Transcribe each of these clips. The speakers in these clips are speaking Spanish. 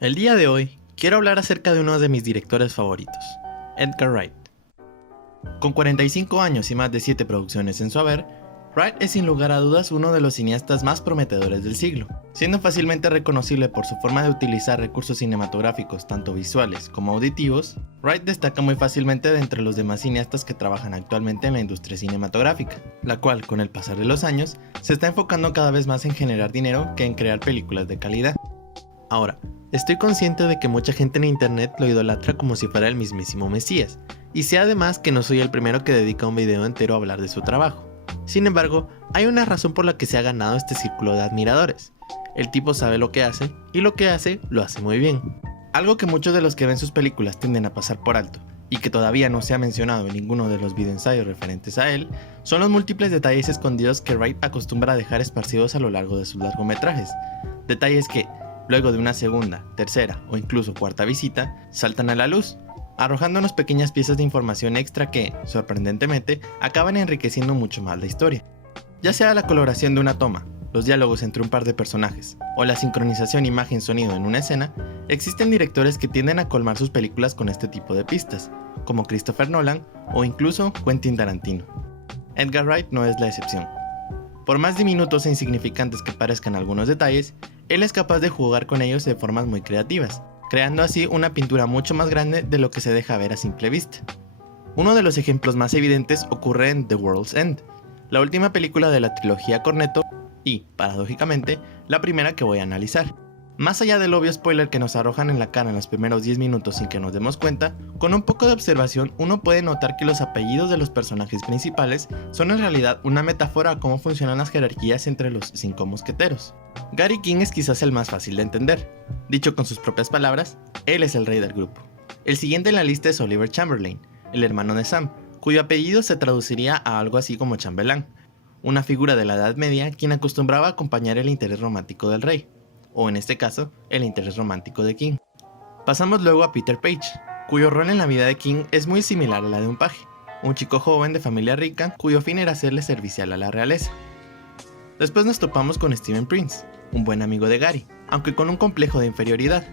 El día de hoy quiero hablar acerca de uno de mis directores favoritos, Edgar Wright. Con 45 años y más de 7 producciones en su haber, Wright es sin lugar a dudas uno de los cineastas más prometedores del siglo. Siendo fácilmente reconocible por su forma de utilizar recursos cinematográficos tanto visuales como auditivos, Wright destaca muy fácilmente de entre los demás cineastas que trabajan actualmente en la industria cinematográfica, la cual, con el pasar de los años, se está enfocando cada vez más en generar dinero que en crear películas de calidad. Ahora, estoy consciente de que mucha gente en internet lo idolatra como si fuera el mismísimo Mesías, y sé además que no soy el primero que dedica un video entero a hablar de su trabajo. Sin embargo, hay una razón por la que se ha ganado este círculo de admiradores. El tipo sabe lo que hace, y lo que hace, lo hace muy bien. Algo que muchos de los que ven sus películas tienden a pasar por alto, y que todavía no se ha mencionado en ninguno de los videoensayos referentes a él, son los múltiples detalles escondidos que Wright acostumbra a dejar esparcidos a lo largo de sus largometrajes. Detalles que, luego de una segunda, tercera o incluso cuarta visita, saltan a la luz, arrojándonos pequeñas piezas de información extra que, sorprendentemente, acaban enriqueciendo mucho más la historia. Ya sea la coloración de una toma, los diálogos entre un par de personajes, o la sincronización imagen-sonido en una escena, existen directores que tienden a colmar sus películas con este tipo de pistas, como Christopher Nolan o incluso Quentin Tarantino. Edgar Wright no es la excepción. Por más diminutos e insignificantes que parezcan algunos detalles, él es capaz de jugar con ellos de formas muy creativas, creando así una pintura mucho más grande de lo que se deja ver a simple vista. Uno de los ejemplos más evidentes ocurre en The World's End, la última película de la trilogía Cornetto y, paradójicamente, la primera que voy a analizar. Más allá del obvio spoiler que nos arrojan en la cara en los primeros 10 minutos sin que nos demos cuenta, con un poco de observación uno puede notar que los apellidos de los personajes principales son en realidad una metáfora a cómo funcionan las jerarquías entre los 5 mosqueteros. Gary King es quizás el más fácil de entender. Dicho con sus propias palabras, él es el rey del grupo. El siguiente en la lista es Oliver Chamberlain, el hermano de Sam, cuyo apellido se traduciría a algo así como chambelán, una figura de la Edad Media quien acostumbraba a acompañar el interés romántico del rey, o en este caso, el interés romántico de King. Pasamos luego a Peter Page, cuyo rol en la vida de King es muy similar a la de un paje, un chico joven de familia rica cuyo fin era serle servicial a la realeza. Después nos topamos con Steven Prince, un buen amigo de Gary, aunque con un complejo de inferioridad.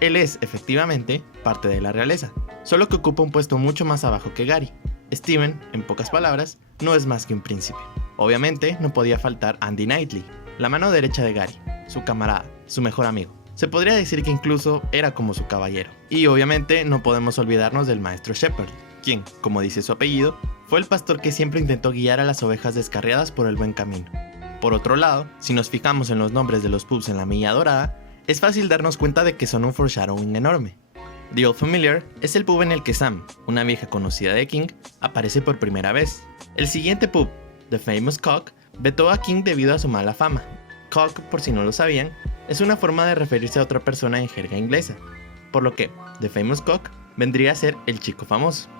Él es, efectivamente, parte de la realeza, solo que ocupa un puesto mucho más abajo que Gary. Steven, en pocas palabras, no es más que un príncipe. Obviamente, no podía faltar Andy Knightley, la mano derecha de Gary, su camarada, su mejor amigo. Se podría decir que incluso era como su caballero. Y obviamente no podemos olvidarnos del maestro Shepard, quien, como dice su apellido, fue el pastor que siempre intentó guiar a las ovejas descarriadas por el buen camino. Por otro lado, si nos fijamos en los nombres de los pubs en la Milla Dorada, es fácil darnos cuenta de que son un foreshadowing enorme. The Old Familiar es el pub en el que Sam, una vieja conocida de King, aparece por primera vez. El siguiente pub, The Famous Cock, vetó a King debido a su mala fama. Cock, por si no lo sabían, es una forma de referirse a otra persona en jerga inglesa, por lo que The Famous Cock vendría a ser el chico famoso.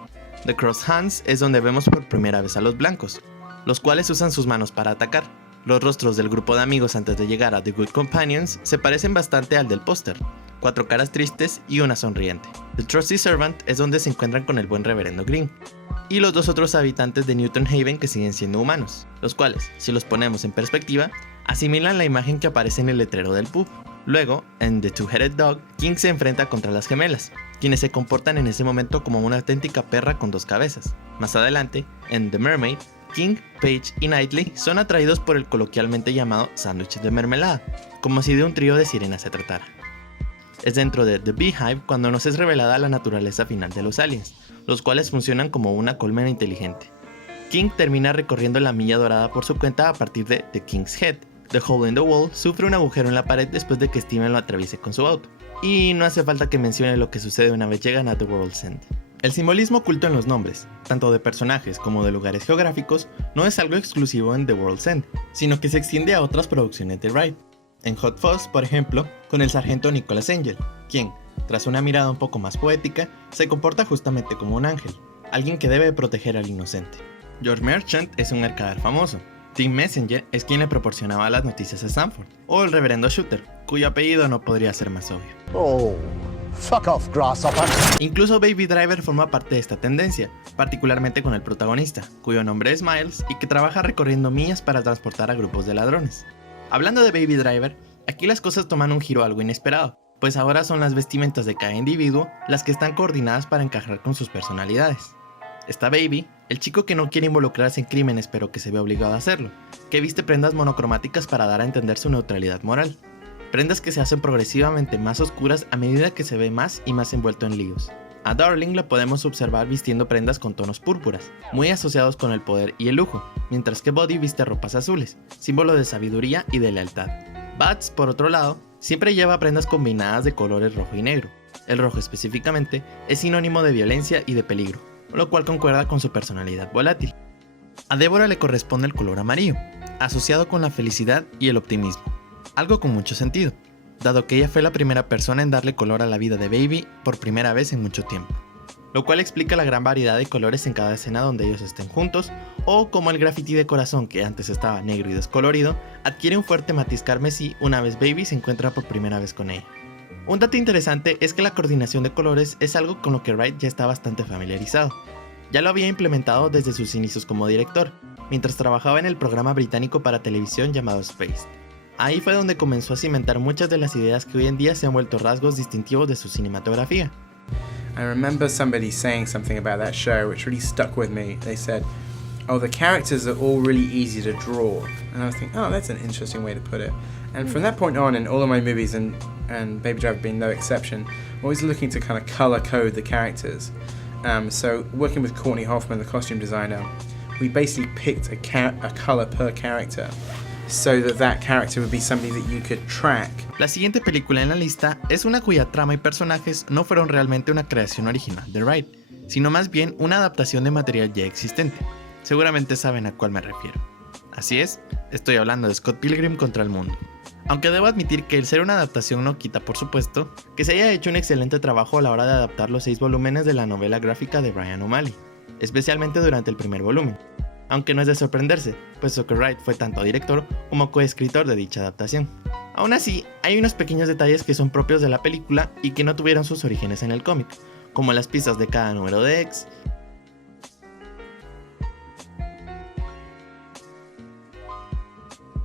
The Cross Hands es donde vemos por primera vez a los blancos, los cuales usan sus manos para atacar. Los rostros del grupo de amigos antes de llegar a The Good Companions se parecen bastante al del póster, 4 caras tristes y una sonriente. The Trusty Servant es donde se encuentran con el buen reverendo Green, y los 2 otros habitantes de Newton Haven que siguen siendo humanos, los cuales, si los ponemos en perspectiva, asimilan la imagen que aparece en el letrero del pub. Luego, en The Two-Headed Dog, King se enfrenta contra las gemelas, quienes se comportan en ese momento como una auténtica perra con 2 cabezas. Más adelante, en The Mermaid, King, Page y Knightley son atraídos por el coloquialmente llamado sándwich de mermelada, como si de un trío de sirenas se tratara. Es dentro de The Beehive cuando nos es revelada la naturaleza final de los aliens, los cuales funcionan como una colmena inteligente. King termina recorriendo la Milla Dorada por su cuenta a partir de The King's Head. The Hole in the Wall sufre un agujero en la pared después de que Steven lo atraviese con su auto. Y no hace falta que mencione lo que sucede una vez llegan a The World's End. El simbolismo oculto en los nombres, tanto de personajes como de lugares geográficos, no es algo exclusivo en The World's End, sino que se extiende a otras producciones de Wright. En Hot Fuzz, por ejemplo, con el sargento Nicholas Angel, quien, tras una mirada un poco más poética, se comporta justamente como un ángel, alguien que debe proteger al inocente. George Merchant es un mercader famoso. Tim Messenger es quien le proporcionaba las noticias a Stanford, o el reverendo Shooter, cuyo apellido no podría ser más obvio. Oh, fuck off, grasshopper. Incluso Baby Driver forma parte de esta tendencia, particularmente con el protagonista, cuyo nombre es Miles y que trabaja recorriendo millas para transportar a grupos de ladrones. Hablando de Baby Driver, aquí las cosas toman un giro algo inesperado, pues ahora son las vestimentas de cada individuo las que están coordinadas para encajar con sus personalidades. Está Baby, el chico que no quiere involucrarse en crímenes pero que se ve obligado a hacerlo, que viste prendas monocromáticas para dar a entender su neutralidad moral. Prendas que se hacen progresivamente más oscuras a medida que se ve más y más envuelto en líos. A Darling la podemos observar vistiendo prendas con tonos púrpuras, muy asociados con el poder y el lujo, mientras que Buddy viste ropas azules, símbolo de sabiduría y de lealtad. Bats, por otro lado, siempre lleva prendas combinadas de colores rojo y negro. El rojo específicamente es sinónimo de violencia y de peligro, lo cual concuerda con su personalidad volátil. A Deborah le corresponde el color amarillo, asociado con la felicidad y el optimismo, algo con mucho sentido, dado que ella fue la primera persona en darle color a la vida de Baby por primera vez en mucho tiempo, lo cual explica la gran variedad de colores en cada escena donde ellos estén juntos, o como el graffiti de corazón que antes estaba negro y descolorido, adquiere un fuerte matiz carmesí una vez Baby se encuentra por primera vez con ella. Un dato interesante es que la coordinación de colores es algo con lo que Wright ya está bastante familiarizado. Ya lo había implementado desde sus inicios como director, mientras trabajaba en el programa británico para televisión llamado Spaced. Ahí fue donde comenzó a cimentar muchas de las ideas que hoy en día se han vuelto rasgos distintivos de su cinematografía. I remember somebody saying something about that show which really stuck with me. They said, oh, the characters are all really easy to draw. And I was thinking, oh, that's an interesting way to put it. And from that point on, in all of my movies, and Baby Driver being no exception, I'm always looking to kind of color code the characters. So working with Courtney Hoffman, the costume designer, we basically picked a color per character, so that character would be something that you could track. La siguiente película en la lista es una cuya trama y personajes no fueron realmente una creación original de Wright, sino más bien una adaptación de material ya existente. Seguramente saben a cuál me refiero. Así es, estoy hablando de Scott Pilgrim contra el mundo. Aunque debo admitir que el ser una adaptación no quita, por supuesto, que se haya hecho un excelente trabajo a la hora de adaptar los 6 volúmenes de la novela gráfica de Brian O'Malley, especialmente durante el primer volumen. Aunque no es de sorprenderse, puesto que Wright fue tanto director como coescritor de dicha adaptación. Aún así, hay unos pequeños detalles que son propios de la película y que no tuvieron sus orígenes en el cómic, como las pistas de cada número de X,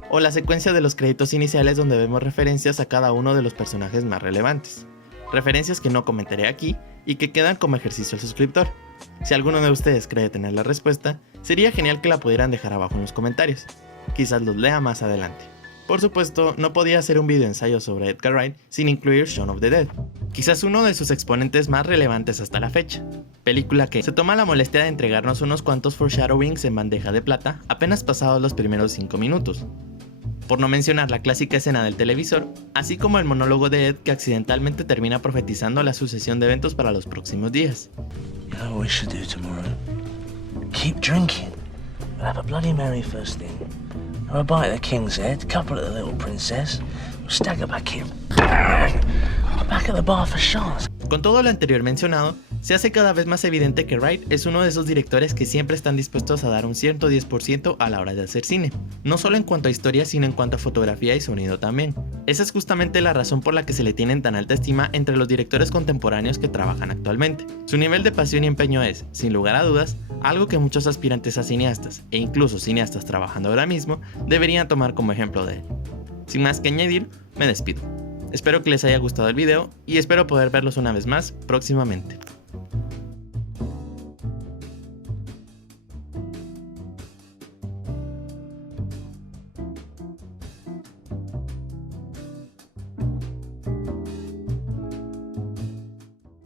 o la secuencia de los créditos iniciales donde vemos referencias a cada uno de los personajes más relevantes. Referencias que no comentaré aquí y que quedan como ejercicio al suscriptor. Si alguno de ustedes cree tener la respuesta, sería genial que la pudieran dejar abajo en los comentarios. Quizás los lea más adelante. Por supuesto, no podía hacer un video ensayo sobre Edgar Wright sin incluir Shaun of the Dead, quizás uno de sus exponentes más relevantes hasta la fecha. Película que se toma la molestia de entregarnos unos cuantos foreshadowings en bandeja de plata apenas pasados los primeros 5 minutos. Por no mencionar la clásica escena del televisor, así como el monólogo de Ed que accidentalmente termina profetizando la sucesión de eventos para los próximos días. You know what we should do tomorrow? Keep drinking. We'll have a Bloody Mary first thing. Have a bite of the King's Head, couple of the Little Princess. We'll stagger back in. Back at the bar for shots. Con todo lo anterior mencionado, se hace cada vez más evidente que Wright es uno de esos directores que siempre están dispuestos a dar un cierto 10% a la hora de hacer cine, no solo en cuanto a historia sino en cuanto a fotografía y sonido también. Esa es justamente la razón por la que se le tiene tan alta estima entre los directores contemporáneos que trabajan actualmente. Su nivel de pasión y empeño es, sin lugar a dudas, algo que muchos aspirantes a cineastas, e incluso cineastas trabajando ahora mismo, deberían tomar como ejemplo de él. Sin más que añadir, me despido. Espero que les haya gustado el video y espero poder verlos una vez más próximamente.